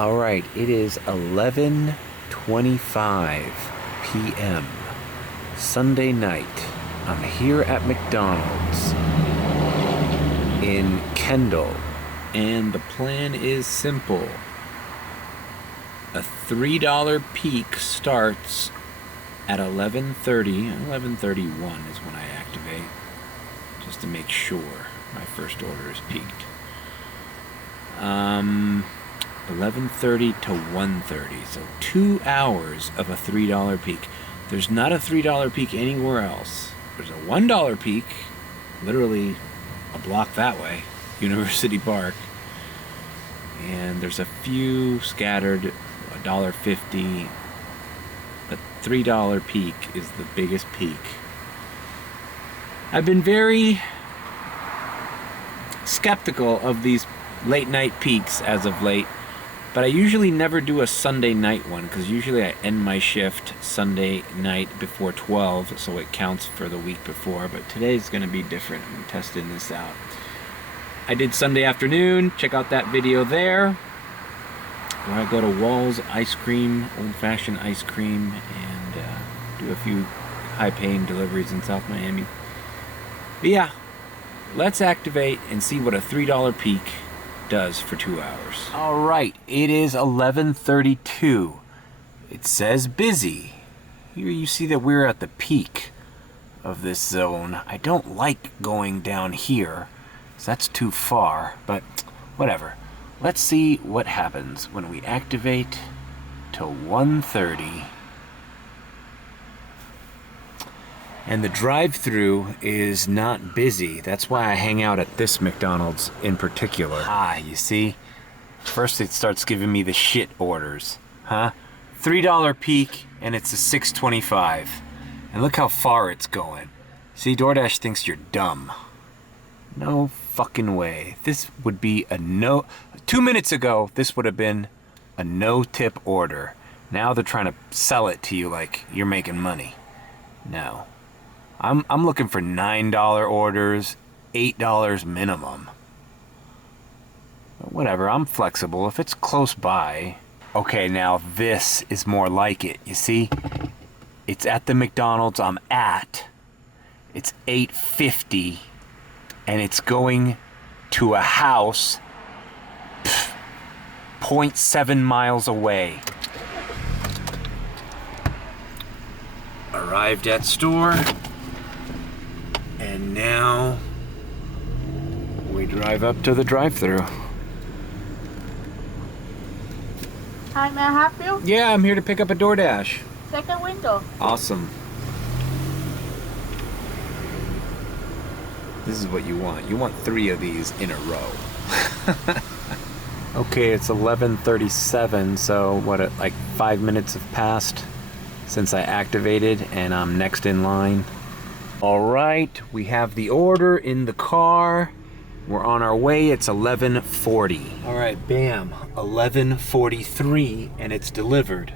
All right, it is 11:25 p.m. Sunday night. I'm here at McDonald's in Kendall, and the plan is simple. A $3 peak starts at 11:30. 11:31 is when I activate, just to make sure my first order is peaked. 11:30 to 1:30, so 2 hours of a $3 peak. There's not a $3 peak anywhere else. There's a $1 peak, literally a block that way, University Park, and there's a few scattered, $1.50, but $3 peak is the biggest peak. I've been very skeptical of these late night peaks as of late, but I usually never do a Sunday night one because usually I end my shift Sunday night before 12, so it counts for the week before, but today's going to be different. I'm testing this out. I did Sunday afternoon. Check out that video there where I go to Wall's Ice Cream, old-fashioned ice cream, and do a few high-paying deliveries in South Miami. But yeah, let's activate and see what a $3 peak does for 2 hours. All right, it is 11:32. It says busy. Here you see that we're at the peak of this zone. I don't like going down here, so that's too far, but whatever. Let's see what happens when we activate to 1:30. And the drive-thru is not busy. That's why I hang out at this McDonald's in particular. You see? First it starts giving me the shit orders. $3 peak, and it's a $6.25. And look how far it's going. See, DoorDash thinks you're dumb. No fucking way. This would be a no... 2 minutes ago, this would have been a no-tip order. Now they're trying to sell it to you like you're making money. No. I'm looking for $9 orders, $8 minimum. But whatever, I'm flexible if it's close by. Okay, now this is more like it. You see? It's at the McDonald's I'm at. It's 8:50, and it's going to a house 0.7 miles away. Arrived at store. And now we drive up to the drive-thru. Hi, may I help you? Yeah, I'm here to pick up a DoorDash. Second window. Awesome. This is what you want. You want 3 of these in a row. Okay, it's 11:37, so what, like 5 minutes have passed since I activated, and I'm next in line. All right, we have the order in the car. We're on our way. It's 11:40. All right, bam, 11:43, and it's delivered.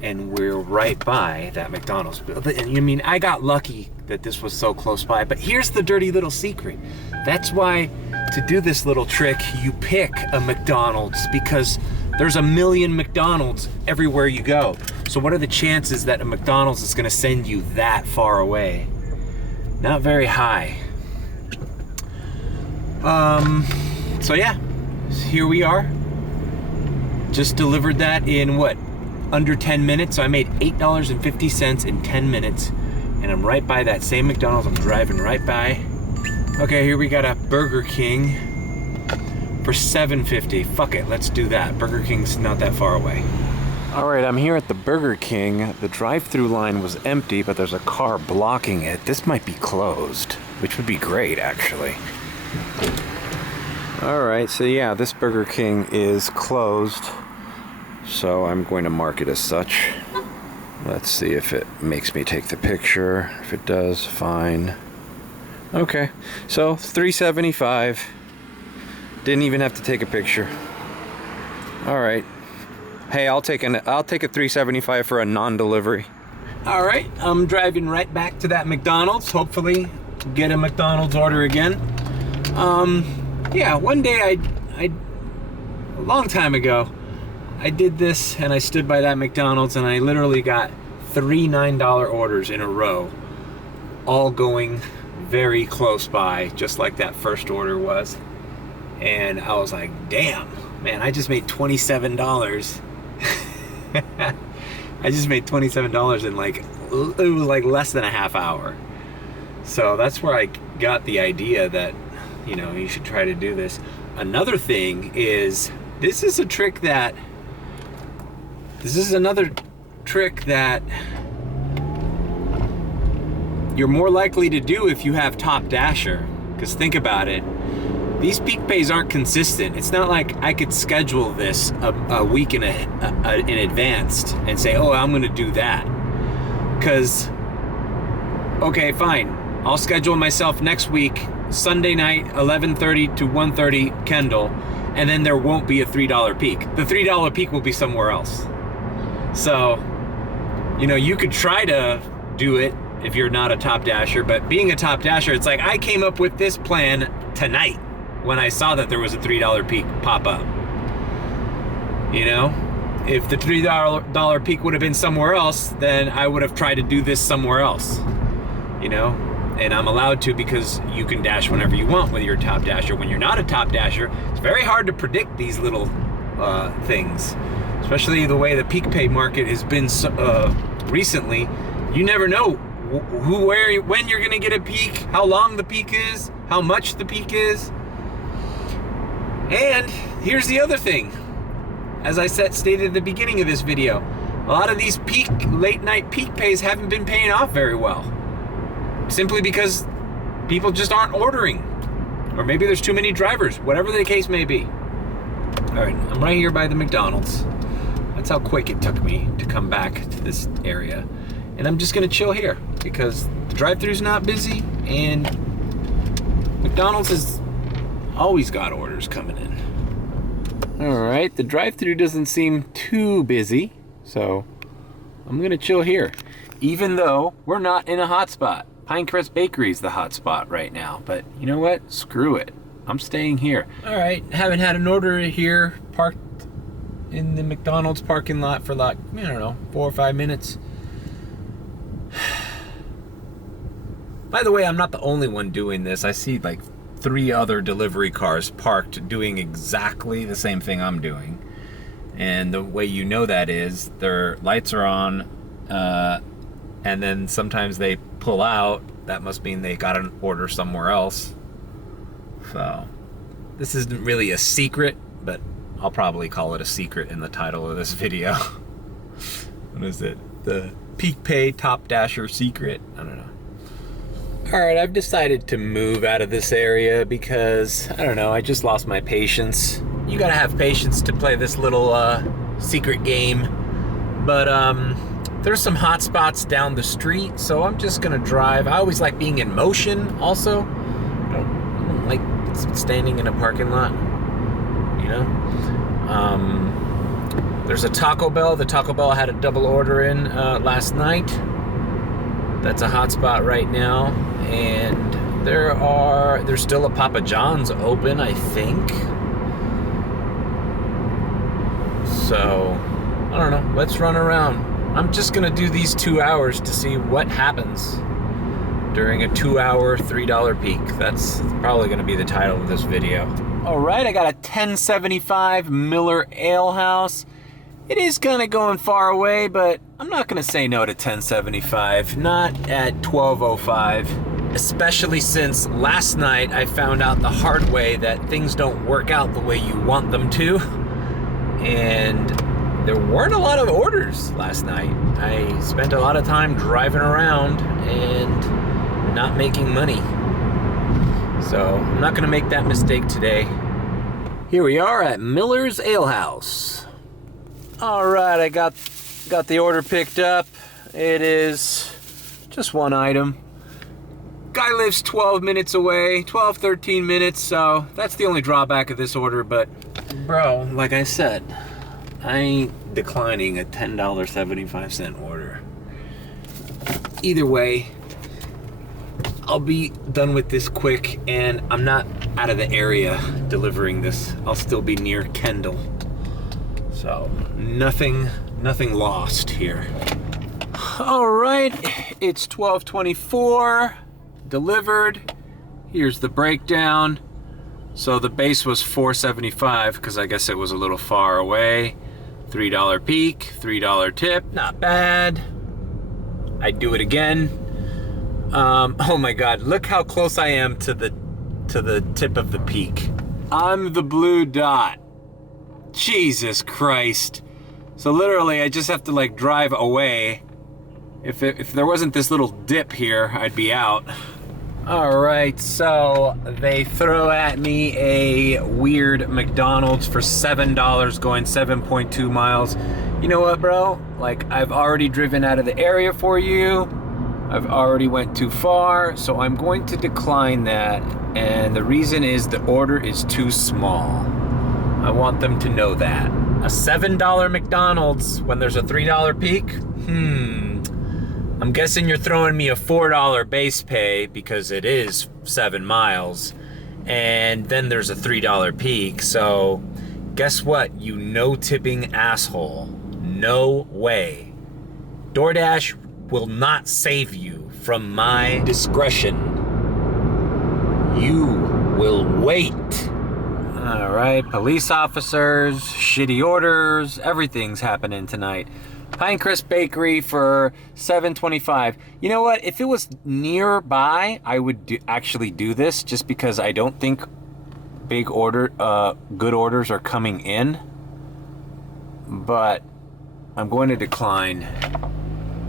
And we're right by that McDonald's building. And I mean, I got lucky that this was so close by, but here's the dirty little secret. That's why, to do this little trick, you pick a McDonald's, because there's a million McDonald's everywhere you go. So what are the chances that a McDonald's is gonna send you that far away? Not very high. So yeah, here we are. Just delivered that in what? Under 10 minutes. So I made $8.50 in 10 minutes. And I'm right by that same McDonald's I'm driving right by. Okay, here we got a Burger King for $7.50. Fuck it, let's do that. Burger King's not that far away. All right, I'm here at the Burger King. The drive-thru line was empty, but there's a car blocking it. This might be closed, which would be great, actually. All right, so yeah, this Burger King is closed, so I'm going to mark it as such. Let's see if it makes me take the picture. If it does, fine. Okay, so $3.75. Didn't even have to take a picture. All right. Hey, I'll take a $3.75 for a non-delivery. All right, I'm driving right back to that McDonald's. Hopefully, get a McDonald's order again. Yeah, one day a long time ago, I did this and I stood by that McDonald's and I literally got 3 $9 orders in a row, all going very close by, just like that first order was. And I was like, damn, man, I just made $27. I just made $27 in like, it was like less than a half hour. So that's where I got the idea that, you know, you should try to do this. Another thing is, this is another trick that you're more likely to do if you have Top Dasher. Because think about it, these peak pays aren't consistent. It's not like I could schedule this a week in advance and say, oh, I'm gonna do that. Because, okay, fine, I'll schedule myself next week, Sunday night, 11:30 to 1:30 Kendall, and then there won't be a $3 peak. The $3 peak will be somewhere else. So, you know, you could try to do it if you're not a Top Dasher, but being a Top Dasher, it's like I came up with this plan tonight when I saw that there was a $3 peak pop up. You know, if the $3 peak would have been somewhere else, then I would have tried to do this somewhere else, you know? And I'm allowed to because you can dash whenever you want with your Top Dasher. When you're not a Top Dasher, it's very hard to predict these little things, especially the way the peak pay market has been recently. You never know who, where, when you're gonna get a peak, how long the peak is, how much the peak is. And here's the other thing. As I stated at the beginning of this video, a lot of these late night peak pays haven't been paying off very well. Simply because people just aren't ordering. Or maybe there's too many drivers, whatever the case may be. All right, I'm right here by the McDonald's. That's how quick it took me to come back to this area. And I'm just gonna chill here because the drive-thru's not busy and McDonald's has always got orders coming in. All right, the drive-thru doesn't seem too busy, so I'm gonna chill here. Even though we're not in a hot spot. Pinecrest Bakery is the hot spot right now, but you know what? Screw it. I'm staying here. All right, haven't had an order here, parked in the McDonald's parking lot for like, I don't know, 4 or 5 minutes. By the way, I'm not the only one doing this. I see like 3 other delivery cars parked doing exactly the same thing I'm doing. And the way you know that is their lights are on, and then sometimes they pull out. That must mean they got an order somewhere else. So this isn't really a secret, but I'll probably call it a secret in the title of this video. What is it? The Peak Pay Top Dasher secret? I don't know. All right, I've decided to move out of this area because, I don't know, I just lost my patience. You gotta have patience to play this little secret game. But there's some hot spots down the street, so I'm just gonna drive. I always like being in motion also. I don't like standing in a parking lot, you know? There's a Taco Bell. The Taco Bell had a double order in last night. That's a hot spot right now. And there's still a Papa John's open, I think. So, I don't know, let's run around. I'm just gonna do these 2 hours to see what happens during a 2-hour, $3 peak. That's probably gonna be the title of this video. All right, I got a 1075 Miller Ale House. It is kind of going far away, but I'm not gonna say no to 1075, not at 12:05. Especially since last night I found out the hard way that things don't work out the way you want them to. And there weren't a lot of orders last night. I spent a lot of time driving around and not making money. So I'm not gonna make that mistake today. Here we are at Miller's Ale House. All right, I got the order picked up. It is just one item. Guy lives 12 minutes away, 12, 13 minutes, so that's the only drawback of this order, but bro, like I said, I ain't declining a $10.75 order. Either way, I'll be done with this quick, and I'm not out of the area delivering this. I'll still be near Kendall. So nothing lost here. All right, it's 12:24, delivered. Here's the breakdown. So the base was $4.75 because I guess it was a little far away. $3 peak, $3 tip, not bad. I'd do it again. Oh my God, look how close I am to the tip of the peak. I'm the blue dot. Jesus Christ. So literally I just have to like drive away. If there wasn't this little dip here, I'd be out. All right, so they throw at me a weird McDonald's for $7 going 7.2 miles. You know what, bro? Like, I've already driven out of the area for you. I've already went too far, so I'm going to decline that. And the reason is the order is too small. I want them to know that. A $7 McDonald's when there's a $3 peak? I'm guessing you're throwing me a $4 base pay because it is 7 miles, and then there's a $3 peak. So guess what, you no-tipping asshole? No way. DoorDash will not save you from my discretion. You will wait. All right, police officers, shitty orders, everything's happening tonight. Pinecrest Bakery for $7.25. You know what? If it was nearby, I would actually do this just because I don't think good orders are coming in. But I'm going to decline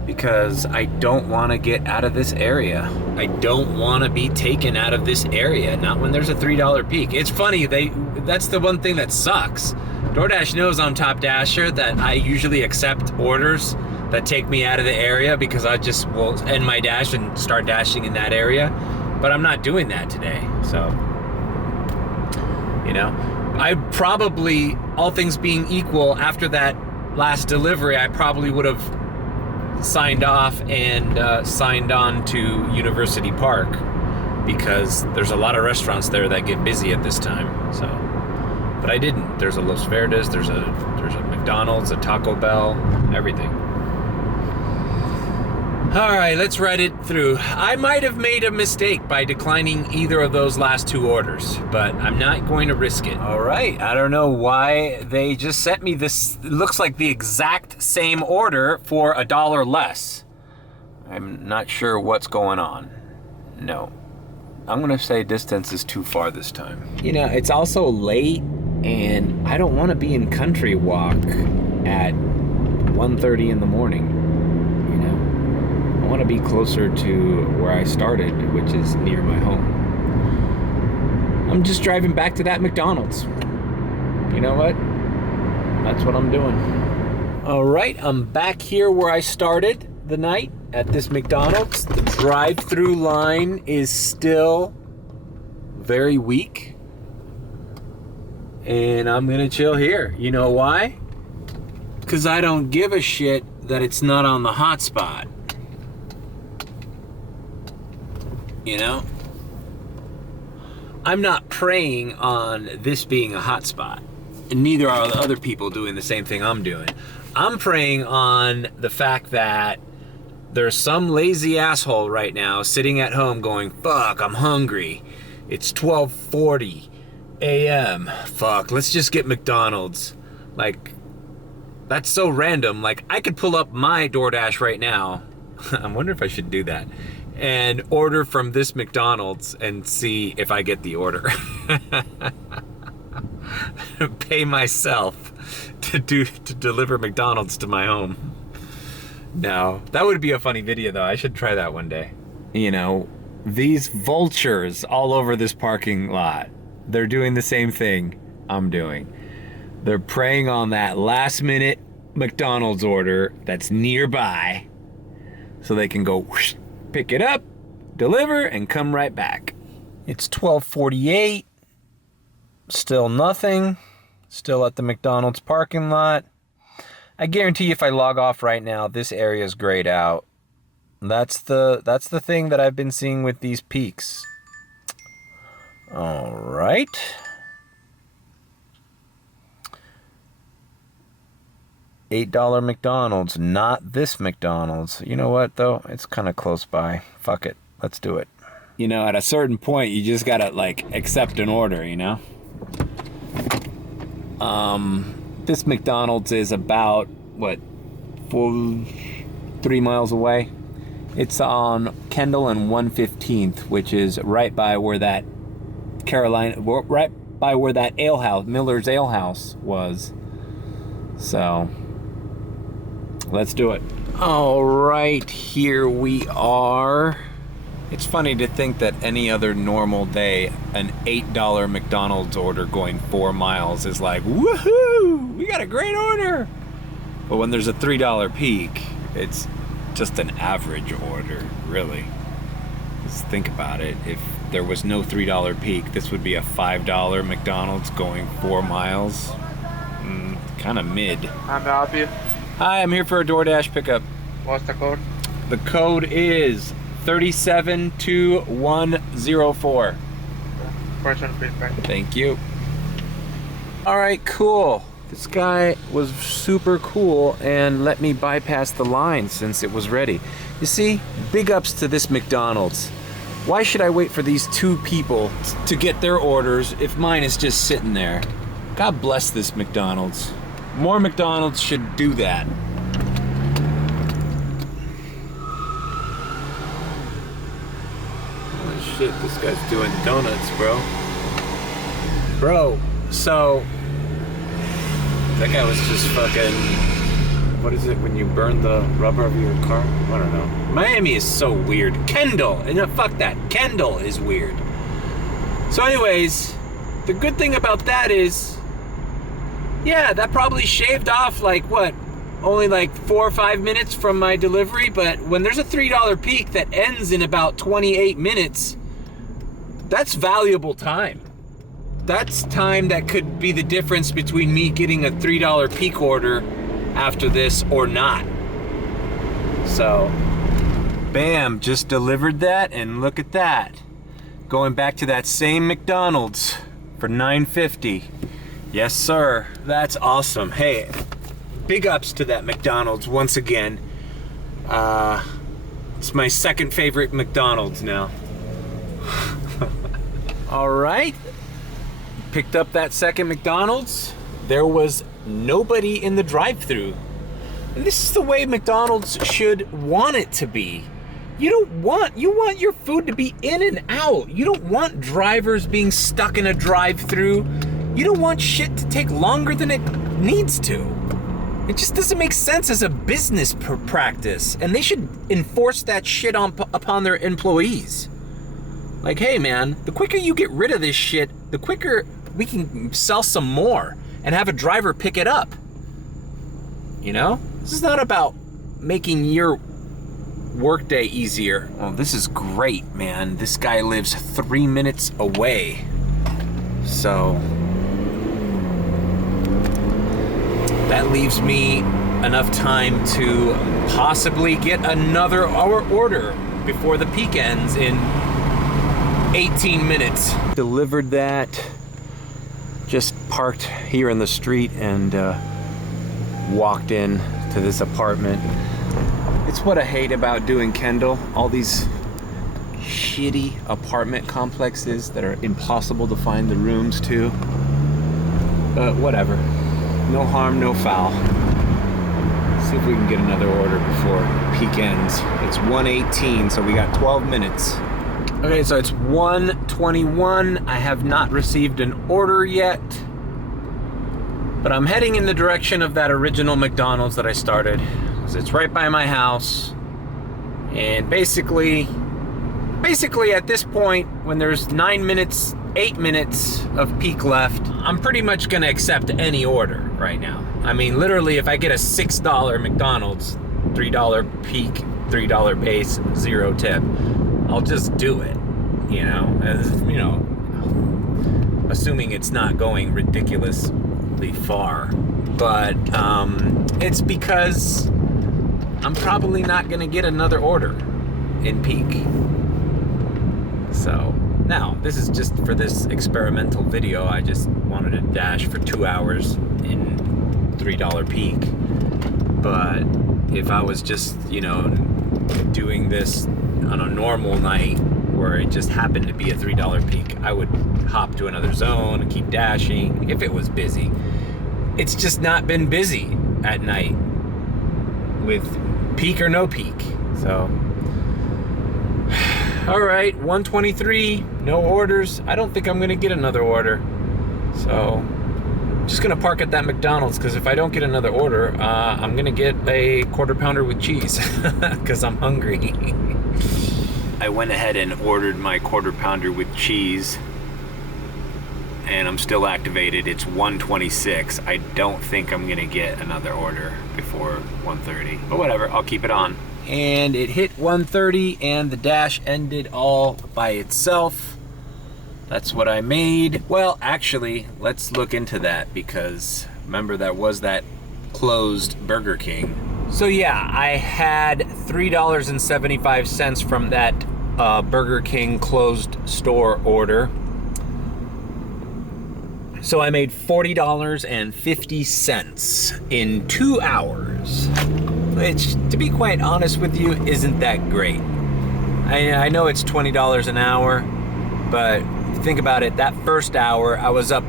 because I don't want to get out of this area. I don't want to be taken out of this area, not when there's a $3 peak. It's funny, that's the one thing that sucks. DoorDash knows I'm Top Dasher, that I usually accept orders that take me out of the area because I just will end my dash and start dashing in that area. But I'm not doing that today, so, you know. I probably, all things being equal, after that last delivery, I probably would have signed off and signed on to University Park because there's a lot of restaurants there that get busy at this time, so. But I didn't. There's a Los Verdes, there's a McDonald's, a Taco Bell, everything. All right, let's read it through. I might have made a mistake by declining either of those last two orders, but I'm not going to risk it. All right, I don't know why they just sent me this, it looks like the exact same order for $1 less. I'm not sure what's going on. No. I'm gonna say distance is too far this time. You know, it's also late, and I don't want to be in Country Walk at 1:30 in the morning. You know, I want to be closer to where I started, which is near my home. I'm just driving back to that McDonald's. You know what? That's what I'm doing. All right, I'm back here where I started the night at this McDonald's. The drive-through line is still very weak. And I'm gonna chill here. You know why? Because I don't give a shit that it's not on the hotspot. You know? I'm not preying on this being a hotspot. And neither are the other people doing the same thing I'm doing. I'm preying on the fact that there's some lazy asshole right now sitting at home going, fuck, I'm hungry. It's 12:40 a.m. Fuck, let's just get McDonald's. Like, that's so random. Like, I could pull up my DoorDash right now. I wonder if I should do that. And order from this McDonald's and see if I get the order. Pay myself to deliver McDonald's to my home. No, that would be a funny video though. I should try that one day. You know, these vultures all over this parking lot, they're doing the same thing I'm doing. They're preying on that last minute McDonald's order that's nearby so they can go whoosh, pick it up, deliver, and come right back. It's 12:48, still nothing, still at the McDonald's parking lot. I guarantee if I log off right now, this area is grayed out. That's the thing that I've been seeing with these peaks. All right. $8 McDonald's, not this McDonald's. You know what, though? It's kind of close by. Fuck it. Let's do it. You know, at a certain point, you just gotta, like, accept an order, you know? This McDonald's is about, what, 3 miles away? It's on Kendall and 115th, which is right by where that ale house, Miller's Ale House was. So, let's do it. All right, here we are. It's funny to think that any other normal day, an $8 McDonald's order going 4 miles is like, woohoo, we got a great order. But when there's a $3 peak, it's just an average order, really. Just think about it. If there was no $3 peak, this would be a $5 McDonald's going 4 miles. Kind of mid. How may I help you? Hi, I'm here for a DoorDash pickup. What's the code? The code is 372104. Person, please pay. Thank you. All right, cool. This guy was super cool and let me bypass the line since it was ready. You see, big ups to this McDonald's. Why should I wait for these two people to get their orders if mine is just sitting there? God bless this McDonald's. More McDonald's should do that. Holy shit, this guy's doing donuts, bro. Bro, so that guy was just fucking, what is it when you burn the rubber of your car? I don't know. Miami is so weird. Kendall, no, fuck that. Kendall is weird. So anyways, the good thing about that is, yeah, that probably shaved off like what? Only like 4 or 5 minutes from my delivery, but when there's a $3 peak that ends in about 28 minutes, that's valuable time. That's time that could be the difference between me getting a $3 peak order after this or not. So, bam, just delivered that, and look at that. Going back to that same McDonald's for $9.50. Yes, sir. That's awesome. Hey, big ups to that McDonald's once again. It's my second favorite McDonald's now. All right. Picked up that second McDonald's. There was nobody in the drive-thru. And this is the way McDonald's should want it to be. You want your food to be in and out. You don't want drivers being stuck in a drive-thru. You don't want shit to take longer than it needs to. It just doesn't make sense as a business practice, and they should enforce that shit upon their employees. Like, hey man, the quicker you get rid of this shit, the quicker we can sell some more and have a driver pick it up. You know? This is not about making your workday easier. Oh, this is great, man. This guy lives 3 minutes away. So that leaves me enough time to possibly get another order before the peak ends in 18 minutes. Delivered that. Just parked here in the street and walked in to this apartment. It's what I hate about doing Kendall. All these shitty apartment complexes that are impossible to find the rooms to. But whatever. No harm, no foul. See if we can get another order before peak ends. It's 1:18, so we got 12 minutes. Okay, so it's 1:21. I have not received an order yet, but I'm heading in the direction of that original McDonald's that I started. So it's right by my house, and basically at this point, when there's 8 minutes of peak left, I'm pretty much gonna accept any order right now. I mean, literally, if I get a $6 McDonald's, $3 peak, $3 base, 0 tip, I'll just do it, assuming it's not going ridiculously far. But it's because I'm probably not gonna get another order. in peak. So now, this is just for this experimental video. I just wanted to dash for 2 hours in $3 peak. But if I was just, you know, doing this on a normal night where it just happened to be a $3 peak, I would hop to another zone and keep dashing if it was busy. It's just not been busy at night with peak or no peak. So, all right, 123, no orders. I don't think I'm gonna get another order. So, I'm just gonna park at that McDonald's, because if I don't get another order, I'm gonna get a quarter pounder with cheese, because I'm hungry. I went ahead and ordered my quarter pounder with cheese, and I'm still activated. It's 1:26. I don't think I'm gonna get another order before 1:30, but whatever, I'll keep it on. And it hit 1:30 and the dash ended all by itself. That's what I made. Well, actually, let's look into that, because remember that was that closed Burger King. So yeah, I had $3.75 from that Burger King closed store order. So I made $40.50 in 2 hours, which, to be quite honest with you, isn't that great. I know it's $20 an hour, but think about it, that first hour I was up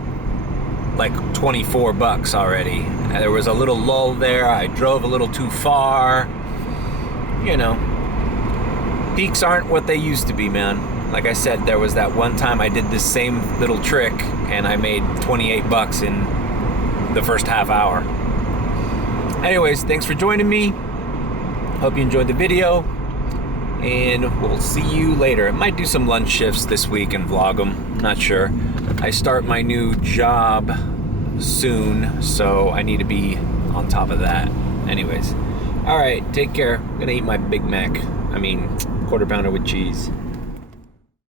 like 24 bucks already. There was a little lull there. I drove a little too far. You know, peaks aren't what they used to be, man. Like I said, there was that one time I did this same little trick and I made 28 bucks in the first half hour. Anyways, thanks for joining me. Hope you enjoyed the video, and we'll see you later. I might do some lunch shifts this week and vlog them, not sure. I start my new job soon, so I need to be on top of that. Anyways, all right, take care. I'm gonna eat my Big Mac. I mean, quarter pounder with cheese.